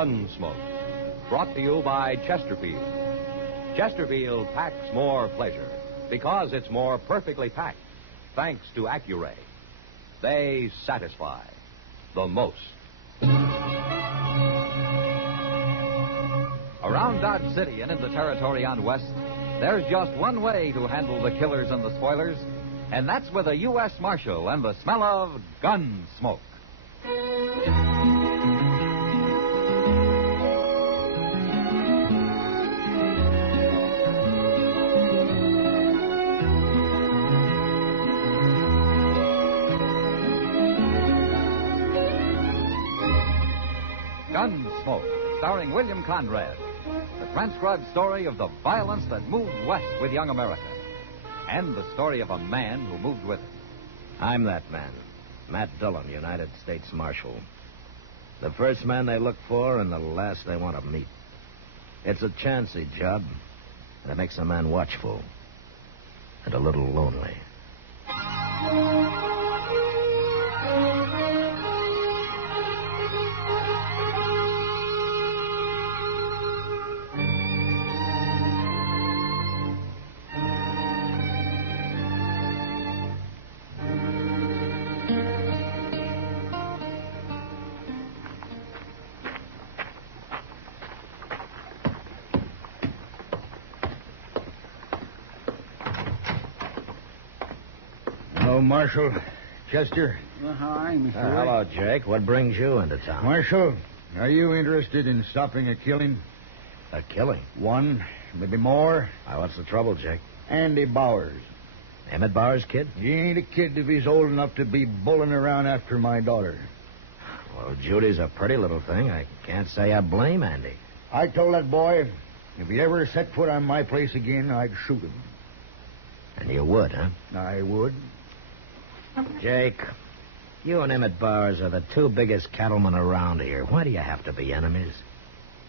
Gunsmoke, brought to you by Chesterfield. Chesterfield packs more pleasure because it's more perfectly packed, thanks to Accuray. They satisfy the most. Around Dodge City and in the territory on West, there's just one way to handle the killers and the spoilers, and that's with a U.S. Marshal and the smell of Gunsmoke. Gunsmoke, starring William Conrad. The transcribed story of the violence that moved west with young America. And the story of a man who moved with it. I'm that man. Matt Dillon, United States Marshal. The first man they look for and the last they want to meet. It's a chancy job, and it makes a man watchful and a little lonely. Hello, Marshal. Chester. Well, hi, Mr. Hello, Jake. What brings you into town? Marshal, are you interested in stopping a killing? A killing? One, maybe more. What's the trouble, Jake? Andy Bowers. Emmett Bowers' kid? He ain't a kid if he's old enough to be bulling around after my daughter. Well, Judy's a pretty little thing. I can't say I blame Andy. I told that boy if he ever set foot on my place again, I'd shoot him. And you would, huh? I would. Jake, you and Emmett Bowers are the two biggest cattlemen around here. Why do you have to be enemies?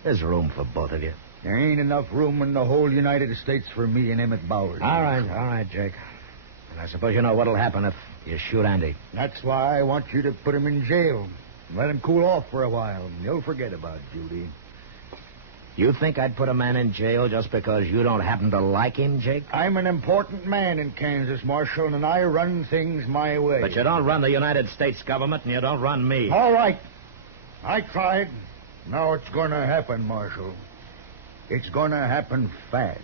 There's room for both of you. There ain't enough room in the whole United States for me and Emmett Bowers. All right, Jake. And I suppose you know what'll happen if you shoot Andy. That's why I want you to put him in jail. Let him cool off for a while. He'll forget about Judy. You think I'd put a man in jail just because you don't happen to like him, Jake? I'm an important man in Kansas, Marshal, and I run things my way. But you don't run the United States government, and you don't run me. All right. I tried. Now it's going to happen, Marshal. It's going to happen fast.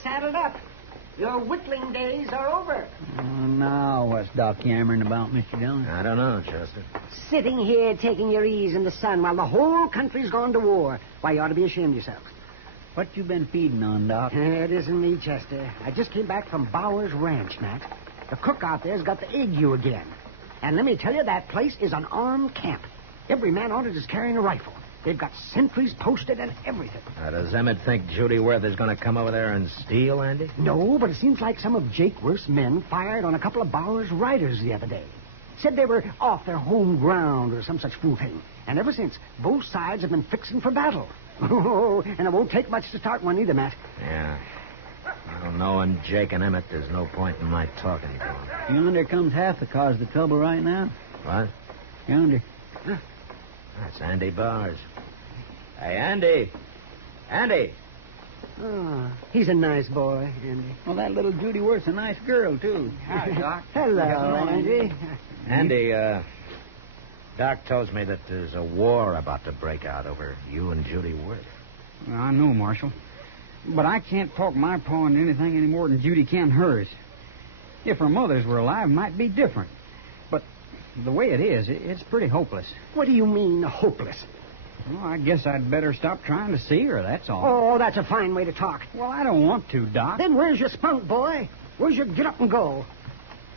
Saddled up. Your whittling days are over. Now what's Doc yammering about, Mr. Dillon? I don't know, Chester. Sitting here taking your ease in the sun while the whole country's gone to war. Why, you ought to be ashamed of yourself. What you been feeding on, Doc? It isn't me, Chester. I just came back from Bowers Ranch, Matt. The cook out there's got the ague again. And let me tell you, that place is an armed camp. Every man on it is carrying a rifle. They've got sentries posted and everything. Does Emmett think Judy Worth is going to come over there and steal Andy? No, but it seems like some of Jake Worth's men fired on a couple of Bowers' riders the other day. Said they were off their home ground or some such fool thing. And ever since, both sides have been fixing for battle. Oh, and it won't take much to start one either, Matt. Yeah. Well, knowing Jake and Emmett, there's no point in my talking to them. Yonder comes half the cause of the trouble right now. What? Yonder. Huh? That's Andy Bowers. Hey, Andy. Andy. Oh, he's a nice boy, Andy. Well, that little Judy Worth's a nice girl, too. Hi, Doc. Hello, Andy. Andy, Doc tells me that there's a war about to break out over you and Judy Worth. Well, I know, Marshal. But I can't talk my paw into anything any more than Judy can hers. If her mothers were alive, it might be different. But the way it is, it's pretty hopeless. What do you mean, hopeless? Well, I guess I'd better stop trying to see her, that's all. Oh, that's a fine way to talk. Well, I don't want to, Doc. Then where's your spunk, boy? Where's your get up and go?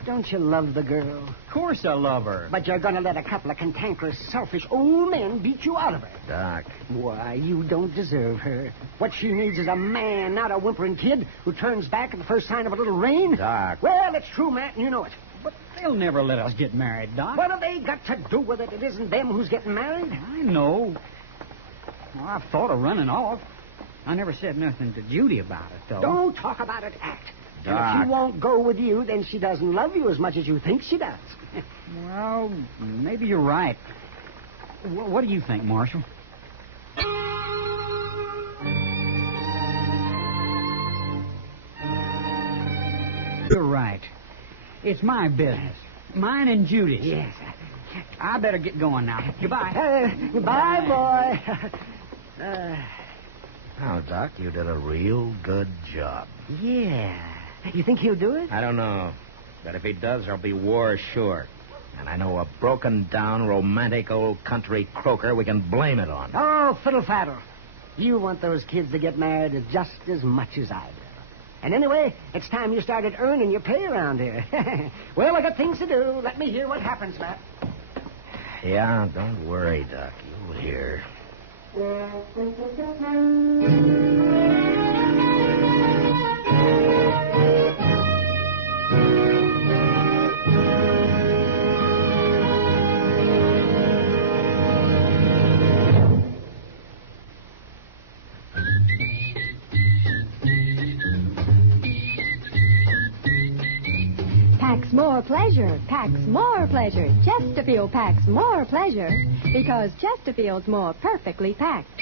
Don't you love the girl? Of course I love her. But you're going to let a couple of cantankerous, selfish old men beat you out of her. Doc. Why, you don't deserve her. What she needs is a man, not a whimpering kid who turns back at the first sign of a little rain. Doc. Well, it's true, Matt, and you know it. But They'll never let us get married, Doc. What have they got to do with it? It isn't them who's getting married. I know. Well, I've thought of running off. I never said nothing to Judy about it, though. Don't talk about it, Act. And if Doc. she won't go with you, then she doesn't love you as much as you think she does. Well, maybe you're right. What do you think, Marshal? You're right. It's my business. Mine and Judy's. Yes. I better get going now. Goodbye. Goodbye, boy. Oh, Doc, you did a real good job. Yeah. You think he'll do it? I don't know. But if he does, there'll be war sure. And I know a broken-down, romantic old country croaker we can blame it on. Oh, fiddle-faddle. You want those kids to get married just as much as I do. And anyway, it's time you started earning your pay around here. Well, I got things to do. Let me hear what happens, Matt. Yeah, don't worry, Doc. You'll hear. Packs more pleasure, packs more pleasure. Chesterfield packs more pleasure because Chesterfield's more perfectly packed.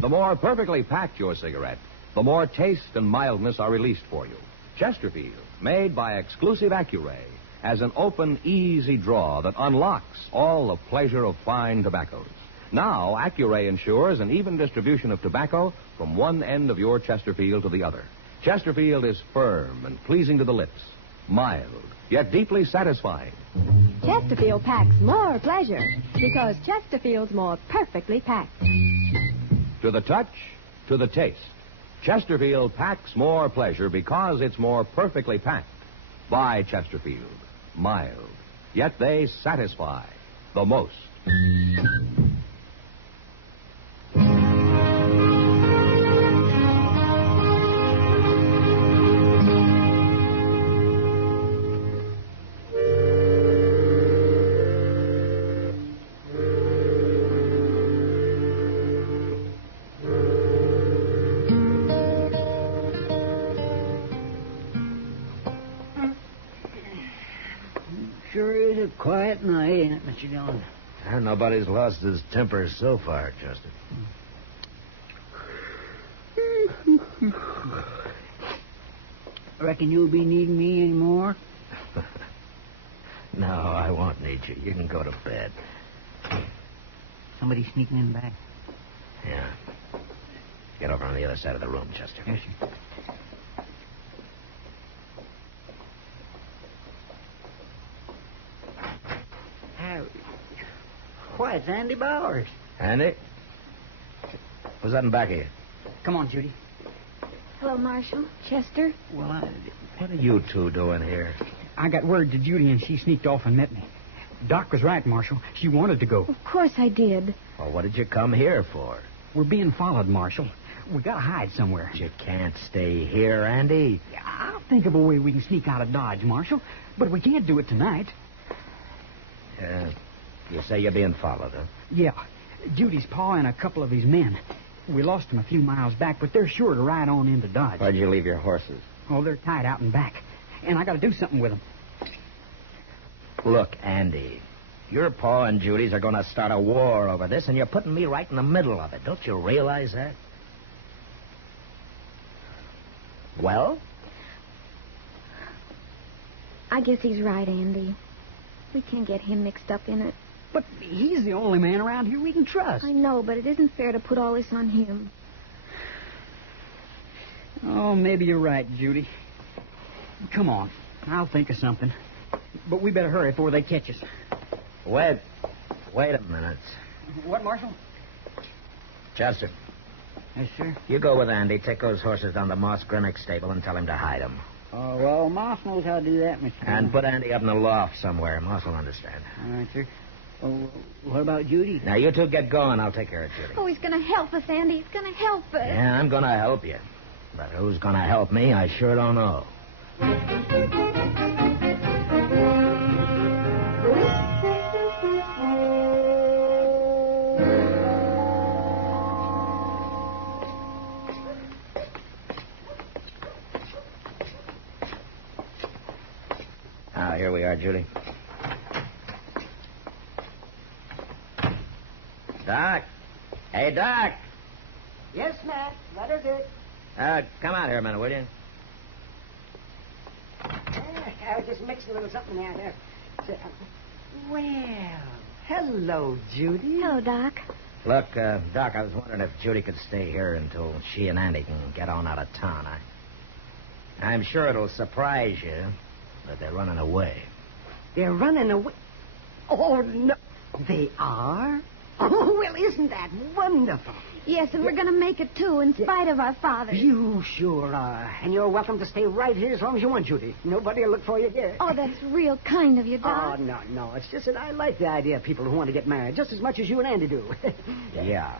The more perfectly packed your cigarette, the more taste and mildness are released for you. Chesterfield, made by exclusive Accuray, has an open, easy draw that unlocks all the pleasure of fine tobaccos. Now, Accuray ensures an even distribution of tobacco from one end of your Chesterfield to the other. Chesterfield is firm and pleasing to the lips, mild, yet deeply satisfying. Chesterfield packs more pleasure because Chesterfield's more perfectly packed. To the touch, to the taste. Chesterfield packs more pleasure because it's more perfectly packed. Buy Chesterfield. Mild, yet they satisfy the most. Sure is a quiet night, ain't it, Mr. Dillon? And nobody's lost his temper so far, Chester. Reckon you'll be needing me anymore? No, I won't need you. You can go to bed. Somebody sneaking in the back. Yeah. Get over on the other side of the room, Chester. Yes, sir. Why, it's Andy Bowers. Andy? Who's that in back of you? Come on, Judy. Hello, Marshal. Chester? Well, What are you two doing here? I got word to Judy, and she sneaked off and met me. Doc was right, Marshal. She wanted to go. Of course I did. Well, what did you come here for? We're being followed, Marshal. We gotta hide somewhere. You can't stay here, Andy. I'll think of a way we can sneak out of Dodge, Marshal. But we can't do it tonight. You say you're being followed, huh? Yeah. Judy's pa and a couple of his men. We lost them a few miles back, but they're sure to ride on into Dodge. Where'd you leave your horses? Oh, they're tied out in back. And I gotta do something with them. Look, Andy, your pa and Judy's are going to start a war over this, and you're putting me right in the middle of it. Don't you realize that? Well? I guess he's right, Andy. We can't get him mixed up in it. But he's the only man around here we can trust. I know, but it isn't fair to put all this on him. Oh, maybe you're right, Judy. Come on. I'll think of something. But we better hurry before they catch us. Wait a minute. What, Marshal? Chester, yes, sir. you go with Andy. Take those horses down to Moss Grimmick's stable and tell him to hide them. Oh, well, Moss knows how to do that, Mr. Dillon. And put Andy up in the loft somewhere. Moss will understand. All right, sir. Oh, what about Judy? Now, you two get going. I'll take care of Judy. Oh, he's going to help us, Andy. He's going to help us. Yeah, I'm going to help you. But who's going to help me, I sure don't know. Judy. Doc. Hey, Doc. Yes, Matt. What is it? Come out here a minute, will you? I was just mixing a little something there. Well, hello, Judy. Hello, Doc. Look, Doc, I was wondering if Judy could stay here until she and Andy can get on out of town. I'm sure it'll surprise you that they're running away. They're running away. Oh, no. They are? Oh, well, isn't that wonderful? Yes, and we're going to make it, too, in spite of our father. You sure are. And you're welcome to stay right here as long as you want, Judy. Nobody will look for you here. Oh, that's real kind of you, Doc. Oh, no. It's just that I like the idea of people who want to get married just as much as you and Andy do. Yeah.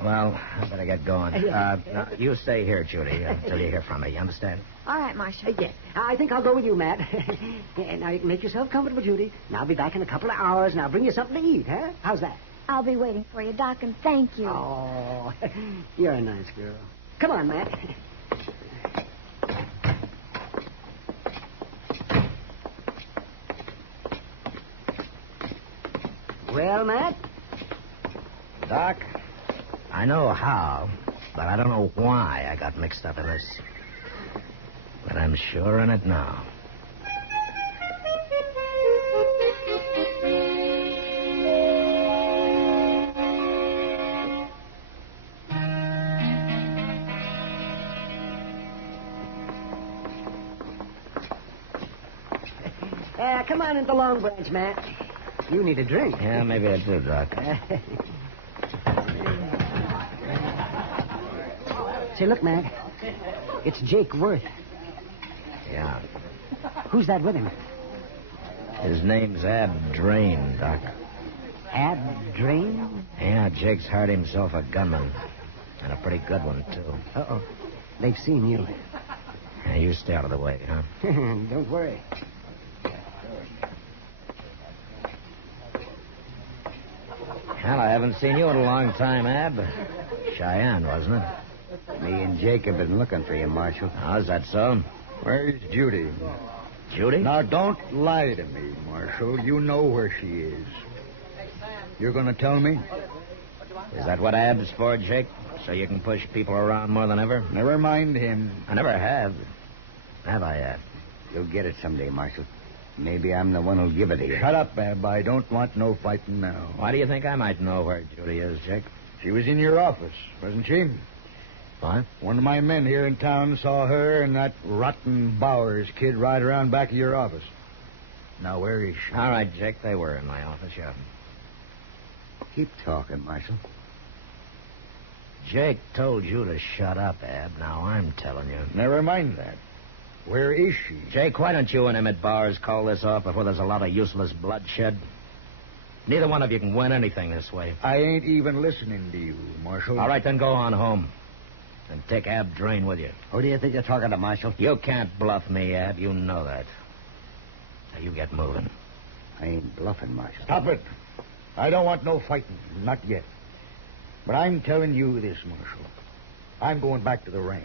Well, I better get going. Now, you stay here, Judy, until you hear from me. You understand? All right, Marshal. Yes. I think I'll go with you, Matt. Now, you can make yourself comfortable, Judy. And I'll be back in a couple of hours, and I'll bring you something to eat, huh? How's that? I'll be waiting for you, Doc, and thank you. Oh, you're a nice girl. Come on, Matt. Well, Matt? Doc, I know how, but I don't know why I got mixed up in this. But I'm sure in it now. Come on into Long Branch, Matt. You need a drink. Yeah, maybe I do, Doc. Say, look, Matt. It's Jake Worth. Yeah. Who's that with him? His name's Ab Drain, Doc. Ab Drain? Yeah, Jake's hired himself a gunman. And a pretty good one, too. Uh-oh. They've seen you. Yeah, you stay out of the way, huh? Don't worry. Well, I haven't seen you in a long time, Ab. Cheyenne, wasn't it? Me and Jake have been looking for you, Marshal. Oh, is that so? Where's Judy? Judy? Now, don't lie to me, Marshal. You know where she is. You're going to tell me? Is that what Ab's for, Jake? So you can push people around more than ever? Never mind him. I never have. Have I, Ab? You'll get it someday, Marshal. Maybe I'm the one who'll give it to you. Shut up, Ab. I don't want no fighting now. Why do you think I might know where Judy is, Jake? She was in your office, wasn't she? What? One of my men here in town saw her and that rotten Bowers kid ride around back of your office. Now, where is she? All right, Jake, they were in my office, yeah. Keep talking, Marshal. Jake told you to shut up, Ab. Now I'm telling you. Never mind that. Where is she? Jake, why don't you and him at Bowers call this off before there's a lot of useless bloodshed? Neither one of you can win anything this way. I ain't even listening to you, Marshal. All right, then go on home. And take Ab Drain with you. Who do you think you're talking to, Marshal? You can't bluff me, Ab. You know that. Now you get moving. I ain't bluffing, Marshal. Stop it. I don't want no fighting. Not yet. But I'm telling you this, Marshal. I'm going back to the ranch.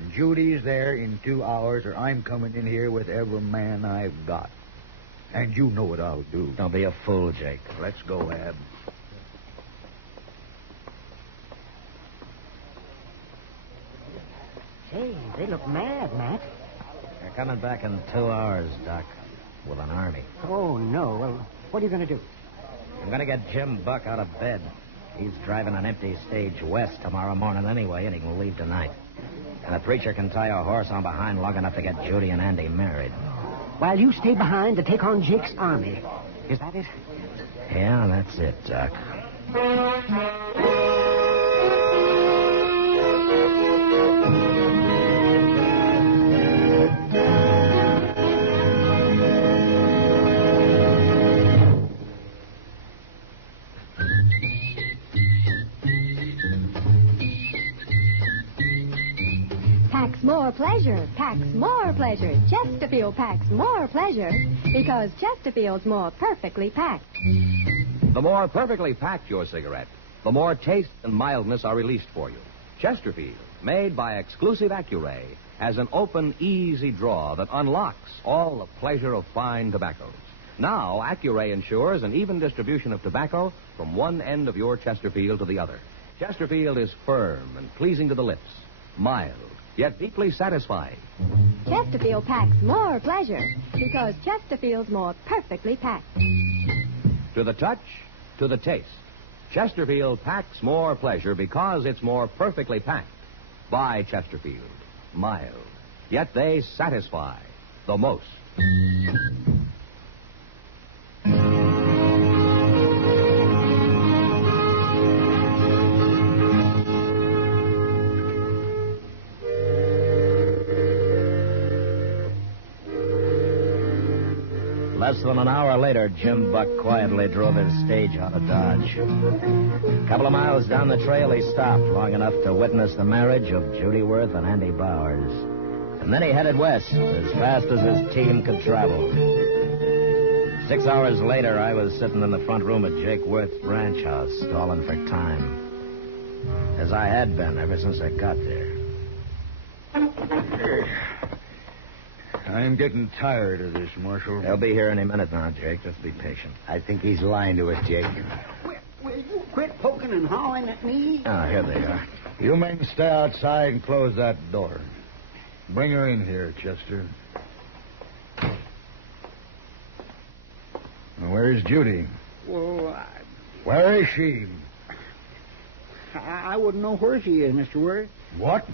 And Judy's there in 2 hours, or I'm coming in here with every man I've got. And you know what I'll do. Don't be a fool, Jake. Let's go, Ab. Hey, they look mad, Matt. They're coming back in 2 hours, Doc, with an army. Oh, no. Well, what are you going to do? I'm going to get Jim Buck out of bed. He's driving an empty stage west tomorrow morning anyway, and he can leave tonight. And the preacher can tie a horse on behind long enough to get Judy and Andy married. While you stay behind to take on Jake's army. Is that it? Yeah, that's it, Doc. Packs more pleasure. Packs more pleasure. Chesterfield packs more pleasure because Chesterfield's more perfectly packed. The more perfectly packed your cigarette, the more taste and mildness are released for you. Chesterfield, made by exclusive Accuray, as an open, easy draw that unlocks all the pleasure of fine tobaccos. Now, Accuray ensures an even distribution of tobacco from one end of your Chesterfield to the other. Chesterfield is firm and pleasing to the lips, mild, yet deeply satisfying. Chesterfield packs more pleasure because Chesterfield's more perfectly packed. To the touch, to the taste. Chesterfield packs more pleasure because it's more perfectly packed. By Chesterfield. Mild. Yet they satisfy the most. Less than an hour later, Jim Buck quietly drove his stage out of Dodge. A couple of miles down the trail, he stopped long enough to witness the marriage of Judy Worth and Andy Bowers. And then he headed west as fast as his team could travel. 6 hours later, I was sitting in the front room at Jake Worth's ranch house, stalling for time. As I had been ever since I got there. I'm getting tired of this, Marshal. They'll be here any minute now, Jake. Just be patient. I think he's lying to us, Jake. Will you quit poking and hawing at me? Ah, here they are. You men stay outside and close that door. Bring her in here, Chester. Now, where's Judy? Well, Where is she? I wouldn't know where she is, Mr. Worth. What?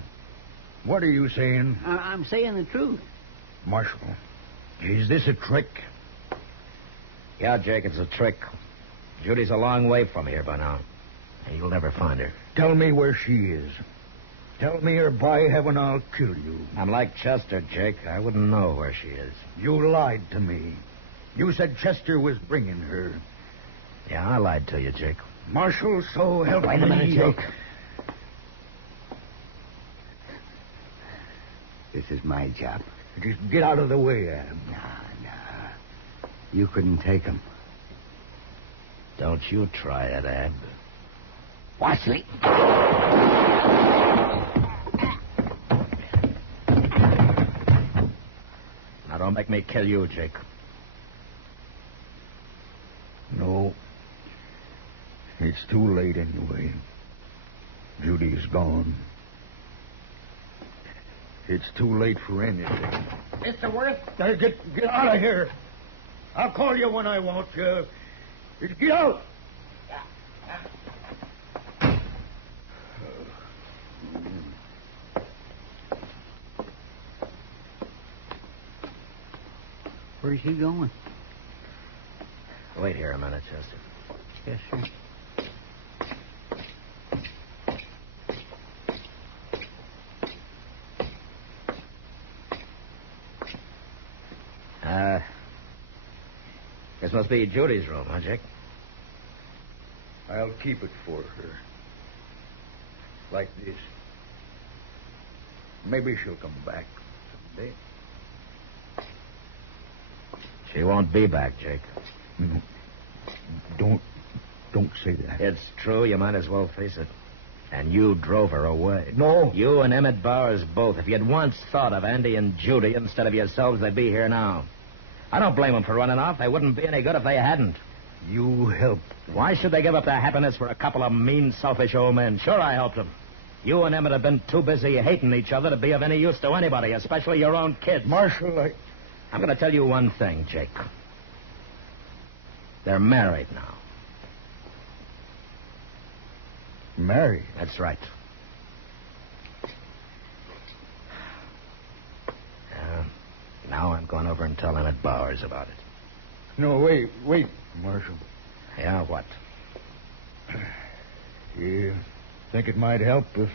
What are you saying? I'm saying the truth. Marshal, is this a trick? Yeah, Jake, it's a trick. Judy's a long way from here by now. And you'll never find her. Tell me where she is. Tell me, or by heaven, I'll kill you. I'm like Chester, Jake. I wouldn't know where she is. You lied to me. You said Chester was bringing her. Yeah, I lied to you, Jake. Marshal, so help Wait a minute, me. Jake. This is my job. Just get out of the way, Adam. Nah. You couldn't take him. Don't you try it, Ab. Wasley. Now, don't make me kill you, Jake. No. It's too late anyway. Judy's gone. It's too late for anything. Mr. Worth? Get out of here. I'll call you when I want you. Just get out. Where's he going? Wait here a minute, Chester. Yes, sir. This must be Judy's room, huh, Jake? I'll keep it for her. Like this. Maybe she'll come back someday. She won't be back, Jake. No. Don't say that. It's true. You might as well face it. And you drove her away. No. You and Emmett Bowers both. If you'd once thought of Andy and Judy instead of yourselves, they'd be here now. I don't blame them for running off. They wouldn't be any good if they hadn't. You helped. Why should they give up their happiness for a couple of mean, selfish old men? Sure, I helped them. You and Emmett have been too busy hating each other to be of any use to anybody, especially your own kids. Marshal, I'm going to tell you one thing, Jake. They're married now. Married? That's right. Now I'm going over and tell Emmett Bowers about it. No, wait, Marshal. Yeah, what? You think it might help if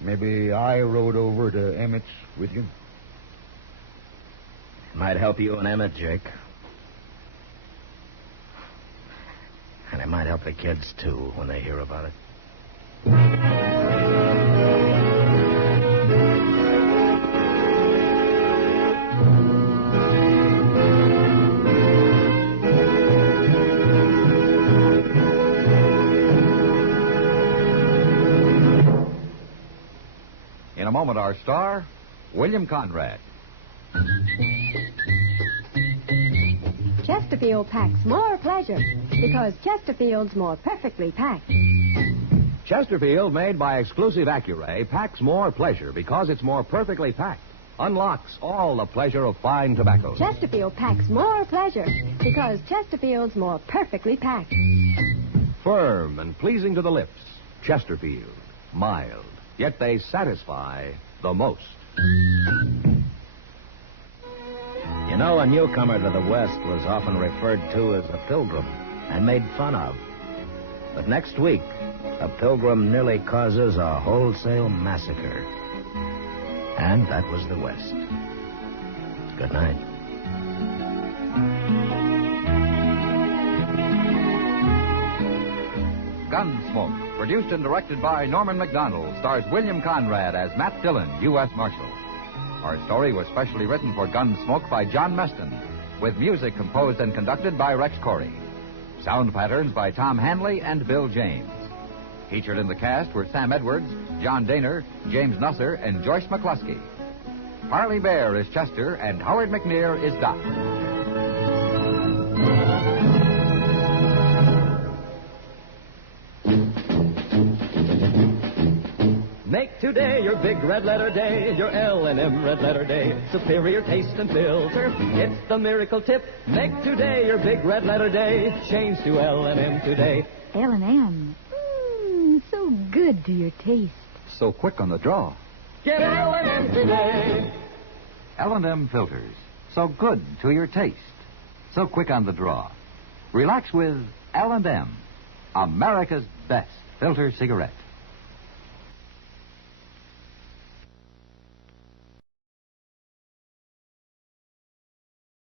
maybe I rode over to Emmett's with you? It might help you and Emmett, Jake. And it might help the kids, too, when they hear about it. In a moment, our star, William Conrad. Chesterfield packs more pleasure because Chesterfield's more perfectly packed. Chesterfield, made by exclusive Accuray, packs more pleasure because it's more perfectly packed. Unlocks all the pleasure of fine tobacco. Chesterfield packs more pleasure because Chesterfield's more perfectly packed. Firm and pleasing to the lips. Chesterfield. Mild. Yet they satisfy the most. You know, a newcomer to the West was often referred to as a pilgrim and made fun of. But next week, a pilgrim nearly causes a wholesale massacre. And that was the West. Good night. Gunsmoke, produced and directed by Norman Macdonnell, stars William Conrad as Matt Dillon, U.S. Marshal. Our story was specially written for Gunsmoke by John Meston, with music composed and conducted by Rex Corey. Sound patterns by Tom Hanley and Bill James. Featured in the cast were Sam Edwards, John Daner, James Nusser, and Joyce McCluskey. Harley Bear is Chester, and Howard McNear is Doc. Make today your big red letter day, your L&M red letter day. Superior taste and filter, it's the miracle tip. Make today your big red letter day. Change to L&M today. L&M. So good to your taste. So quick on the draw. Get L&M today. L&M filters. So good to your taste. So quick on the draw. Relax with L&M, America's best filter cigarette.